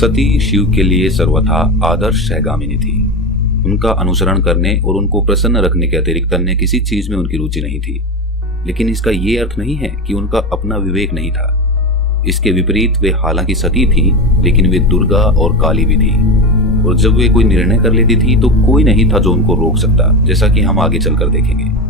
सती शिव के लिए सर्वथा आदर्श सहगामिनी थी। उनका अनुसरण करने और उनको प्रसन्न रखने के अतिरिक्त अन्य किसी चीज में उनकी रुचि नहीं थी। लेकिन इसका ये अर्थ नहीं है कि उनका अपना विवेक नहीं था। इसके विपरीत वे हालांकि सती थी, लेकिन वे दुर्गा और काली भी थी। और जब वे कोई निर्णय कर लेती थी तो कोई नहीं था जो उनको रोक सकता, जैसा कि हम आगे चलकर देखेंगे।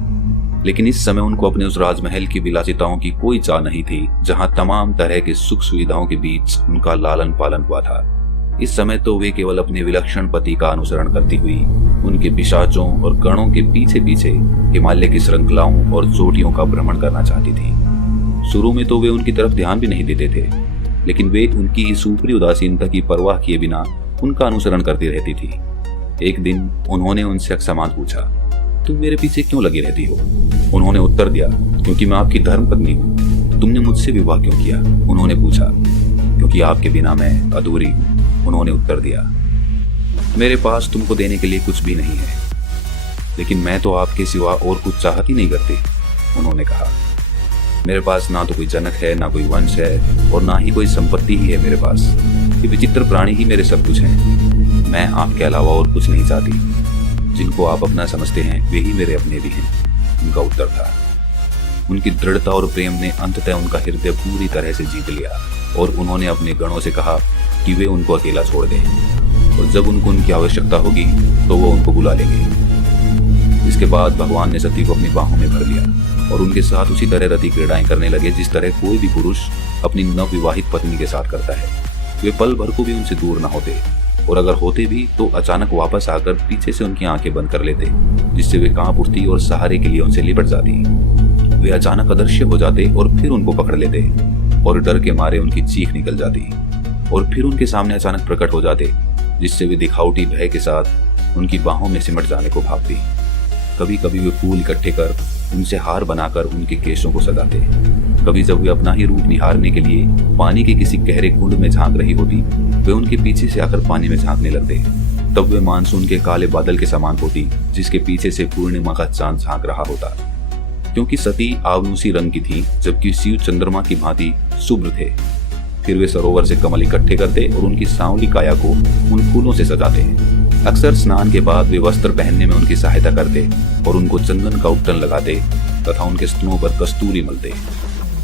लेकिन इस समय उनको अपने उस राजमहल की विलासिताओं की कोई चाह नहीं थी, जहां तमाम तरह के सुख सुविधाओं के बीच उनका लालन पालन हुआ था। इस समय तो वे केवल अपने विलक्षण पति का अनुसरण करती हुई उनके पिशाचों और गणों के पीछे पीछे हिमालय की श्रृंखलाओं और चोटियों का भ्रमण करना चाहती थी। शुरू में तो वे उनकी तरफ ध्यान भी नहीं देते थे, लेकिन वे उनकी इस ऊपरी उदासीनता की परवाह किए बिना उनका अनुसरण करती रहती थी। एक दिन उन्होंने उनसे अकस्मात पूछा, तुम मेरे पीछे क्यों लगी रहती हो? उन्होंने उत्तर दिया, क्योंकि मैं आपकी धर्मपत्नी हूँ। तुमने मुझसे विवाह क्यों किया? उन्होंने पूछा। क्योंकि आपके बिना मैं अधूरी हूँ, उन्होंने उत्तर दिया। मेरे पास तुमको देने के लिए कुछ भी नहीं है, लेकिन मैं तो आपके सिवा और कुछ चाहत ही नहीं करती, उन्होंने कहा। मेरे पास ना तो कोई जनक है, ना कोई वंश है, और ना ही कोई संपत्ति ही है मेरे पास। ये विचित्र प्राणी ही मेरे सब कुछ हैं। मैं आपके अलावा और कुछ नहीं चाहती। जिनको आप अपना समझते हैं वे ही मेरे अपने भी हैं, उनका उत्तर था। उनकी दृढ़ता और प्रेम ने अंततः उनका हृदय पूरी तरह से जीत लिया, और उन्होंने अपने गणों से कहा कि वे उनको अकेला छोड़ दें, और जब उनको उनकी आवश्यकता होगी तो वो उनको बुला लेंगे। इसके बाद भगवान ने सती को अपनी बाहों में भर लिया और उनके साथ उसी तरह रति क्रीड़ाएं करने लगे जिस तरह कोई भी पुरुष अपनी नवविवाहित पत्नी के साथ करता है। वे पल भर को भी उनसे दूर न होते, और अगर होते भी तो अचानक वापस आकर पीछे से उनकी आंखें बंद कर लेते, जिससे वे कांप उठती और सहारे के लिए उनसे लिपट जाती। वे अचानक अदृश्य हो जाते और फिर उनको पकड़ लेते, और डर के मारे उनकी चीख निकल जाती, और फिर उनके सामने अचानक प्रकट हो जाते, जिससे वे दिखावटी भय के साथ उनकी बाहों में सिमट जाने को भागती। कभी कभी वे फूल इकट्ठे कर उनसे हार बनाकर उनके केशों को सजाते। कभी जब वे अपना ही रूप निहारने के लिए पानी के किसी गहरे कुंड में झांक रही होती, वे उनके पीछे से आकर पानी में झांकने लगते। तब वे मानसून के काले बादल के समान होती, जिसके पीछे से पूर्णिमा का चांद झांक रहा होता। क्योंकि सती आवनूसी रंग की थी, जबकि शिव चंद्रमा की भांति शुभ्र थे। फिर वे सरोवर से कमल इकट्ठे करते और उनकी सांवली काया को उन फूलों से सजाते। अक्सर स्नान के बाद वे वस्त्र पहनने में उनकी सहायता करते और उनको चंदन का उपटन लगाते तथा उनके स्तनों पर कस्तूरी मलते।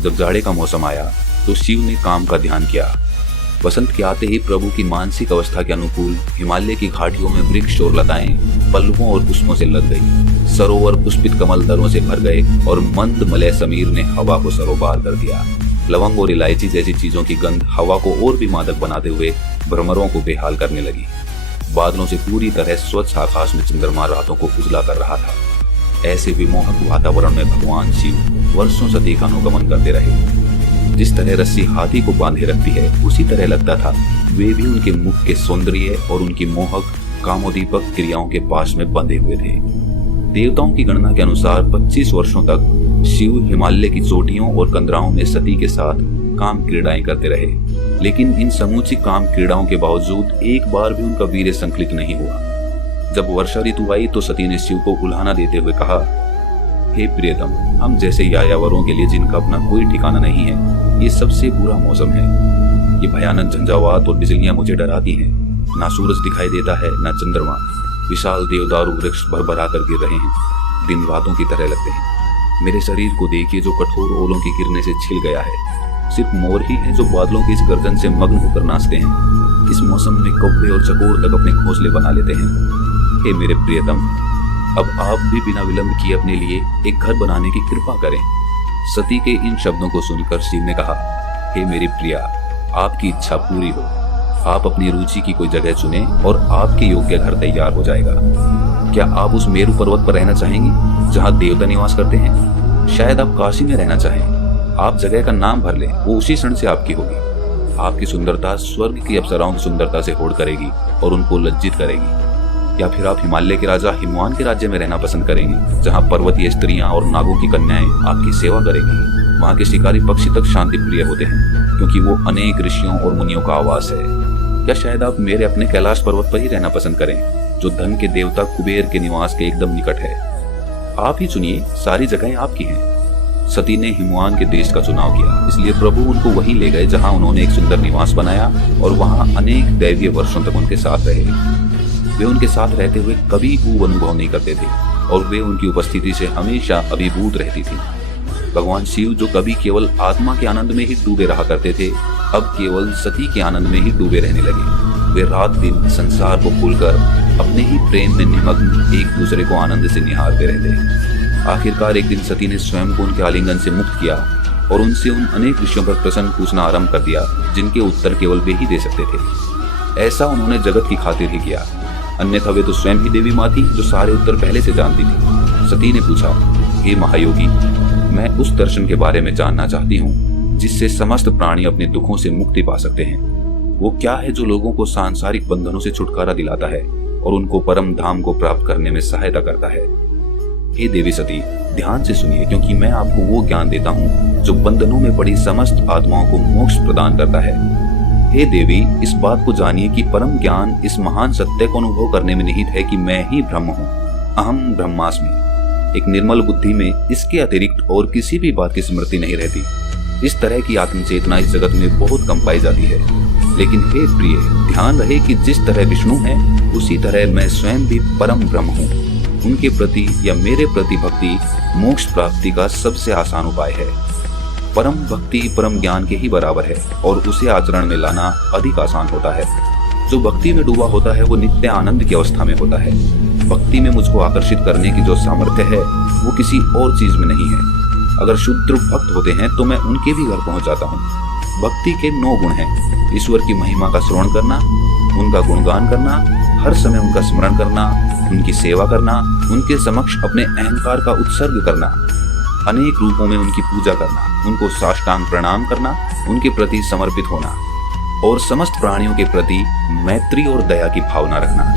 जब जाड़े का मौसम आया तो शिव ने काम का ध्यान किया। बसंत के आते ही प्रभु की मानसिक अवस्था के अनुकूल हिमालय की घाटियों में वृक्ष और लताएं पल्लवों और पुष्पों से लग गई। सरोवर पुष्पित कमल दरों से भर गए और मंद मलय समीर ने हवा को सरोबार कर दिया। लवंग और इलायची जैसी चीजों की गंध हवा को और भी मादक बनाते हुए भ्रमरों को बेहाल करने लगी। बादलों से पूरी तरह स्वच्छ आकाश में चंद्रमा रातों को उजला कर रहा था। ऐसे विमोहक वातावरण में भगवान शिव वर्षों सती का अनुगमन करते रहे। जिस तरह रस्सी हाथी को बांधे रखती है, उसी तरह लगता था वे भी उनके मुख के सौंदर्य और उनकी मोहक कामोदीपक क्रियाओं के पास में बंधे हुए थे। देवताओं की गणना के अनुसार 25 वर्षों तक शिव हिमालय की चोटियों और कंदराओं में सती के साथ काम क्रीड़ाएं करते रहे, लेकिन इन समूची काम क्रीड़ाओं के बावजूद एक बार भी उनका वीर्य संकलित नहीं हुआ। जब वर्षा ऋतु आई तो सती ने शिव को उल्हाना देते हुए कहा, हे प्रियतम, हम जैसे यायावरों के लिए जिनका अपना कोई ठिकाना नहीं है, ये सबसे बुरा मौसम है। ये भयानक झंझावात और बिजलियां मुझे डराती हैं। ना सूरज दिखाई देता है, ना चंद्रमा। विशाल देवदारू वृक्ष भरभरा कर गिर रहे हैं, दिन रातों की तरह लगते हैं। मेरे शरीर को देखिए जो कठोर ओलों की गिरने से छिल गया है। सिर्फ मोर ही हैं जो बादलों की इस गर्जन से मग्न होकर नाचते हैं। इस मौसम में कौवे और चकोर तक अपने घोंसले बना लेते हैं। हे मेरे प्रियतम, अब आप भी बिना विलंब किए अपने लिए एक घर बनाने की कृपा करें। सती के इन शब्दों को सुनकर शिव ने कहा, हे मेरी प्रिया, आपकी इच्छा पूरी हो। आप अपनी रुचि की कोई जगह चुनें और आपके योग्य घर तैयार हो जाएगा। क्या आप उस मेरु पर्वत पर रहना चाहेंगी जहाँ देवता निवास करते हैं? शायद आप काशी में रहना चाहें। आप जगह का नाम भर लें, वो उसी क्षण से आपकी होगी। आपकी सुंदरता स्वर्ग की अप्सराओं की सुंदरता से होड़ करेगी और उनको लज्जित करेगी। या फिर आप हिमालय के राजा हिमवान के राज्य में रहना पसंद करेंगी, जहाँ पर्वतीय स्त्रियां और नागों की कन्याएं आपकी सेवा करेंगी। वहाँ के शिकारी पक्षी तक शांति प्रिय होते हैं, क्योंकि वो अनेक ऋषियों और मुनियों का आवास है। या शायद आप मेरे अपने कैलाश पर्वत पर ही रहना पसंद करें, जो धन के देवता कुबेर के निवास के एकदम निकट है। आप ही चुनिए, सारी जगहें आपकी हैं। सती ने हिमवान के देश का चुनाव किया, इसलिए प्रभु उनको वहीं ले गए जहां उन्होंने एक सुंदर निवास बनाया और वहां अनेक दैवीय वर्षों तक उनके साथ रहे। वे उनके साथ रहते हुए कभी ऊब अनुभव नहीं करते थे और वे उनकी उपस्थिति से हमेशा अभिभूत रहती थी। भगवान शिव, जो कभी केवल आत्मा के आनंद में ही डूबे रहा करते थे, अब केवल सती के आनंद में ही डूबे रहने लगे। वे रात दिन संसार को भूलकर अपने ही प्रेम में निमग्न एक दूसरे को आनंद से निहारते रहते। आखिरकार एक दिन सती ने स्वयं को उनके आलिंगन से मुक्त किया और उनसे उन अनेक विषयों पर प्रश्न पूछना आरंभ कर दिया जिनके उत्तर केवल वे ही दे सकते थे। ऐसा उन्होंने जगत की खातिर ही किया, अन्यथा वे तो स्वयं ही देवी माँ थी जो सारे उत्तर पहले से जानती थी। सती ने पूछा, हे महायोगी, मैं उस दर्शन के बारे में जानना चाहती हूँ जिससे समस्त प्राणी अपने दुखों से मुक्ति पा सकते हैं। वो क्या है जो लोगों को सांसारिक बंधनों से छुटकारा दिलाता है और उनको परम धाम को प्राप्त करने में सहायता करता है। हे देवी सती, ध्यान से सुनिए, क्योंकि मैं आपको वो ज्ञान देता हूँ जो बंधनों में पड़ी समस्त आत्माओं को मोक्ष प्रदान करता है। हे देवी, इस बात को जानिए कि परम ज्ञान इस महान सत्य को अनुभव करने में निहित है कि मैं ही ब्रह्म हूँ, अहम ब्रह्मास्मि। एक निर्मल बुद्धि में इसके अतिरिक्त और किसी भी बात की स्मृति नहीं रहती। इस तरह की आत्मचेतना इस जगत में बहुत कम पाई जाती है। लेकिन हे प्रिय, ध्यान रहे कि जिस तरह विष्णु है उसी तरह मैं स्वयं भी परम ब्रह्म हूँ। उनके प्रति या मेरे प्रति भक्ति मोक्ष प्राप्ति का सबसे आसान उपाय है। परम भक्ति परम ज्ञान के ही बराबर है और उसे आचरण में लाना अधिक आसान होता है। जो भक्ति में डूबा होता है वो नित्य आनंद की अवस्था में होता है। भक्ति में मुझको आकर्षित करने की जो सामर्थ्य है वो किसी और चीज में नहीं है। अगर शुद्ध भक्त होते हैं तो मैं उनके भी घर पहुंच जाता हूँ। भक्ति के 9 गुण हैं: ईश्वर की महिमा का श्रवण करना, उनका गुणगान करना, हर समय उनका स्मरण करना, उनकी सेवा करना, उनके समक्ष अपने अहंकार का उत्सर्ग करना, अनेक रूपों में उनकी पूजा करना, उनको साष्टांग प्रणाम करना, उनके प्रति समर्पित होना और समस्त प्राणियों के प्रति मैत्री और दया की भावना रखना।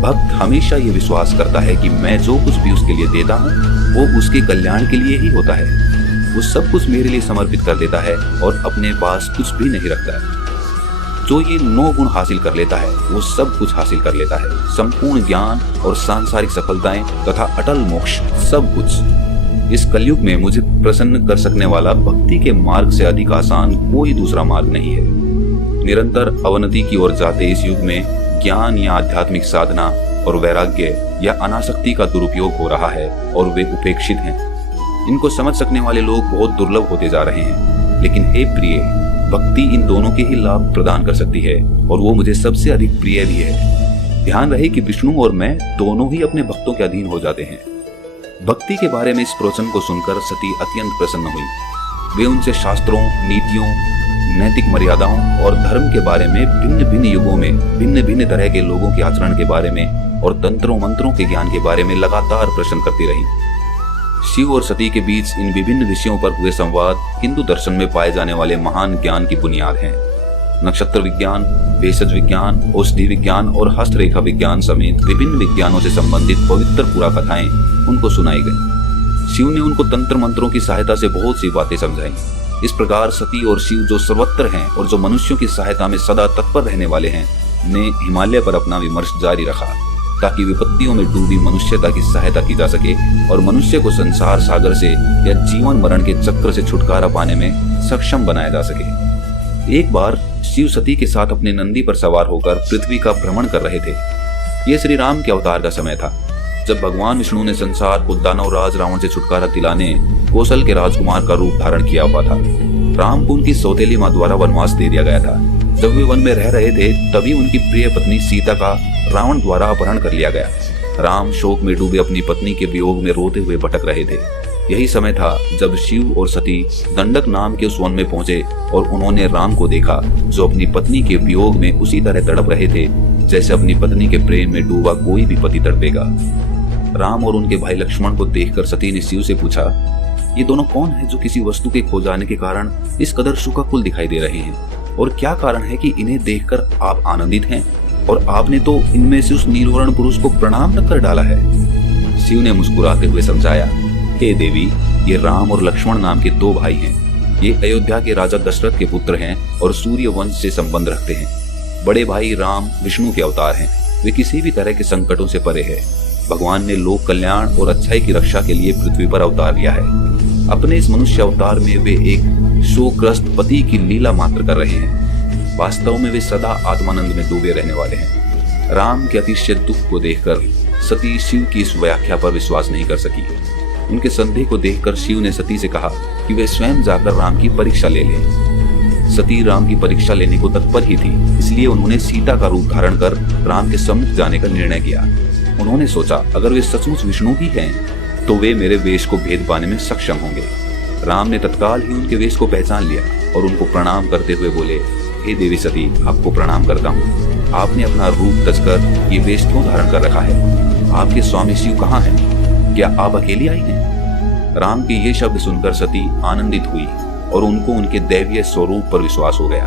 भक्त हमेशा ये विश्वास करता है कि मैं जो कुछ भी उसके लिए देता हूँ वो उसके कल्याण के लिए ही होता है। वो सब कुछ मेरे लिए समर्पित कर देता है और अपने पास कुछ भी नहीं रखता है। जो ये 9 गुण हासिल कर लेता है वो सब कुछ हासिल कर लेता है, संपूर्ण ज्ञान और सांसारिक सफलताएं तथा अटल मोक्ष, सब कुछ। इस कलयुग में मुझे प्रसन्न कर सकने वाला भक्ति के मार्ग से अधिक आसान कोई दूसरा मार्ग नहीं है। निरंतर अवनति की ओर जाते इस युग में ज्ञान या आध्यात्मिक साधना और वैराग्य या अनासक्ति का दुरुपयोग हो रहा है और वे उपेक्षित हैं। इनको समझ सकने वाले लोग बहुत दुर्लभ होते जा रहे हैं। लेकिन हे प्रिय, भक्ति इन दोनों के ही लाभ प्रदान कर सकती है और वो मुझे सबसे अधिक प्रिय भी है। ध्यान रहे कि विष्णु और मैं दोनों ही अपने भक्तों के अधीन हो जाते हैं। भक्ति के बारे में इस प्रवचन को सुनकर सती अत्यंत प्रसन्न हुई। वे उनसे शास्त्रों, नीतियों, नैतिक मर्यादाओं और धर्म के बारे में भिन्न भिन्न युगों में भिन्न भिन्न तरह के लोगों के आचरण के बारे में और तंत्रों मंत्रों के ज्ञान के बारे में लगातार प्रश्न करती रही। शिव और सती के बीच इन विभिन्न विषयों पर हुए संवाद हिंदू दर्शन में पाए जाने वाले महान ज्ञान की बुनियाद हैं। नक्षत्र विज्ञान, भेषज विज्ञान, औषधि विज्ञान और हस्तरेखा विज्ञान समेत विभिन्न विज्ञानों से संबंधित पवित्र पुरा कथाएं उनको सुनाई गई। शिव ने उनको तंत्र मंत्रों की सहायता से बहुत सी बातें समझाई। इस प्रकार सती और शिव, जो सर्वत्र हैं और जो मनुष्यों की सहायता में सदा तत्पर रहने वाले हैं, ने हिमालय पर अपना विमर्श जारी रखा ताकि विपत्तियों में डूबी मनुष्यता की सहायता की जा सके और मनुष्य को संसार सागर से या जीवन मरण के चक्र से छुटकारा पाने में सक्षम बनाया जा सके। एक बार शिव सती के साथ अपने नंदी पर सवार होकर पृथ्वी का भ्रमण कर रहे थे। यह श्री राम के अवतार का समय था, जब भगवान विष्णु ने संसार को दानव राज रावण से छुटकारा दिलाने कौशल के राजकुमार का रूप धारण किया हुआ था। राम को उनकी सौतेली माँ द्वारा वनवास दे दिया गया था। जब वे वन में रह रहे थे तभी उनकी प्रिय पत्नी सीता का रावण द्वारा अपहरण कर लिया गया। राम शोक में डूबे अपनी पत्नी के वियोग में रोते हुए भटक रहे थे। यही समय था जब शिव और सती दंडक नाम के उस वन में पहुंचे और उन्होंने राम को देखा, जो अपनी पत्नी के वियोग में उसी तरह तड़प रहे थे जैसे अपनी पत्नी के प्रेम में डूबा कोई भी पति तड़पेगा। राम और उनके भाई लक्ष्मण को देखकर सती ने शिव से पूछा, ये दोनों कौन है जो किसी वस्तु के खो जाने के कारण इस कदर शोकाकुल दिखाई दे रहे हैं, और क्या कारण है कि इन्हें देखकर आप आनंदित हैं और आपने तो इनमें से उस नीलवर्ण पुरुष को प्रणाम न कर डाला है। शिव ने मुस्कुराते हुए समझाया, हे देवी, ये राम और लक्ष्मण नाम के 2 भाई हैं। ये अयोध्या के राजा दशरथ के पुत्र हैं और सूर्य वंश से संबंध रखते हैं। बड़े भाई राम विष्णु के अवतार हैं। वे किसी भी तरह के संकटों से परे हैं। भगवान ने लोक कल्याण और अच्छाई की रक्षा के लिए पृथ्वी पर अवतार लिया है। अपने इस मनुष्य अवतार में वे एक शोकग्रस्त पति की लीला मात्र कर रहे हैं। वास्तव में वे सदा आत्मानंद में डूबे रहने वाले हैं। राम के अतिशय दुख को देखकर सती शिव की इस व्याख्या पर विश्वास नहीं कर सकी। उनके संदेह को देखकर शिव ने सती से कहा कि वे स्वयं जाकर राम की परीक्षा ले लें। सती राम की परीक्षा लेने को तत्पर ही थी, इसलिए उन्होंने सीता का रूप धारण कर राम के सम्मुख जाने का निर्णय किया। उन्होंने सोचा, अगर वे सचमुच विष्णु ही हैं तो वे मेरे वेश को भेद पाने में सक्षम होंगे। राम ने तत्काल ही उनके वेश को पहचान लिया और उनको प्रणाम करते हुए बोले, हे देवी सती, आपको प्रणाम करता हूँ। आपने अपना रूप तजकर ये वेश क्यों धारण कर रखा है? आपके स्वामी शिव कहाँ हैं? क्या आप अकेली आई हैं? राम के ये शब्द सुनकर सती आनंदित हुई और उनको उनके दैवीय स्वरूप पर विश्वास हो गया।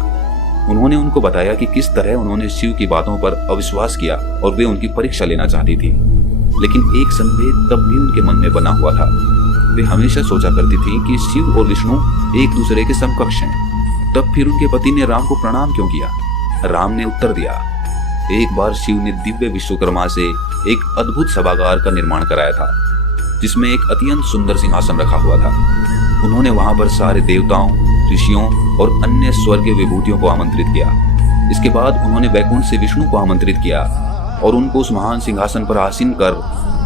उन्होंने उनको बताया कि किस तरह उन्होंने शिव की बातों पर अविश्वास किया और वे उनकी परीक्षा लेना चाहती थी। लेकिन एक संदेह तब भी उनके मन में बना हुआ था। वे हमेशा सोचा करती थी कि शिव और विष्णु एक दूसरे के समकक्ष हैं। तब फिर उनके पति ने राम को प्रणाम क्यों किया? राम ने उत्तर दिया, एक बार शिव ने दिव्य विश्वकर्मा से एक अद्भुत सभागार का निर्माण कराया था, जिसमें एक अत्यंत सुंदर सिंहासन रखा हुआ था। उन्होंने वहां पर सारे देवताओं, ऋषियों और अन्य स्वर्गीय विभूतियों को आमंत्रित किया। इसके बाद उन्होंने वैकुंठ से विष्णु को आमंत्रित किया और उनको उस महान सिंहासन पर आसीन कर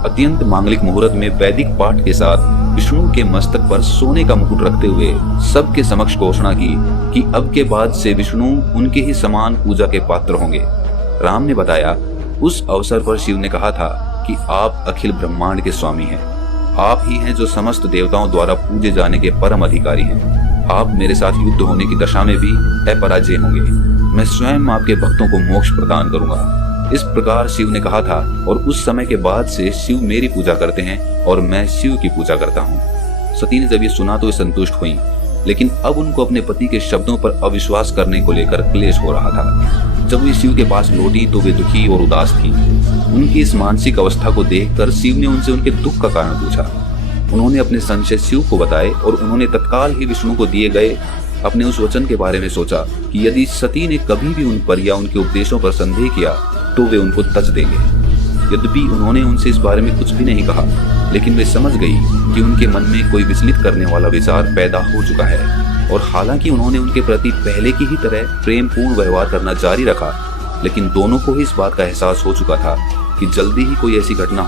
अत्यंत मांगलिक मुहूर्त में वैदिक पाठ के साथ विष्णु के मस्तक पर सोने का मुकुट रखते हुए सबके समक्ष घोषणा की कि अब के बाद से विष्णु उनके ही समान पूजा के पात्र होंगे। राम ने बताया, उस अवसर पर शिव ने कहा था कि आप अखिल ब्रह्मांड के स्वामी हैं। आप ही हैं जो समस्त देवताओं द्वारा पूजे जाने के परम अधिकारी हैं। आप मेरे साथ युद्ध होने की दशा में भी अपराजय होंगे। मैं स्वयं आपके भक्तों को मोक्ष प्रदान करूंगा। इस प्रकार शिव ने कहा था और उस समय के बाद से शिव मेरी पूजा करते हैं और मैं शिव की पूजा करता हूँ। सती ने जब ये सुना तो वे संतुष्ट हुई, लेकिन अब उनको अपने पति के शब्दों पर अविश्वास करने को लेकर क्लेश हो रहा था। जब वे शिव के पास लौटी तो वे दुखी और उदास थी। उनकी इस मानसिक अवस्था को देखकर शिव ने उनसे उनके दुख का कारण पूछा। उन्होंने अपने संशय शिव को बताए और उन्होंने तत्काल ही विष्णु को दिए गए अपने उस वचन के बारे में सोचा कि यदि सती ने कभी भी उन पर या उनके उपदेशों पर संदेह किया तो वे उनको तज देंगे। यद्यपि उन्होंने उनसे इस बारे में कुछ भी नहीं कहा, लेकिन वे समझ गई कि उनके मन में कोई विचलित करने वाला विचार पैदा हो चुका है। और हालांकि उन्होंने उनके प्रति पहले की ही तरह प्रेमपूर्ण व्यवहार करना जारी रखा, लेकिन दोनों को ही इस बात का एहसास हो चुका था कि जल्दी ही कोई ऐसी घटना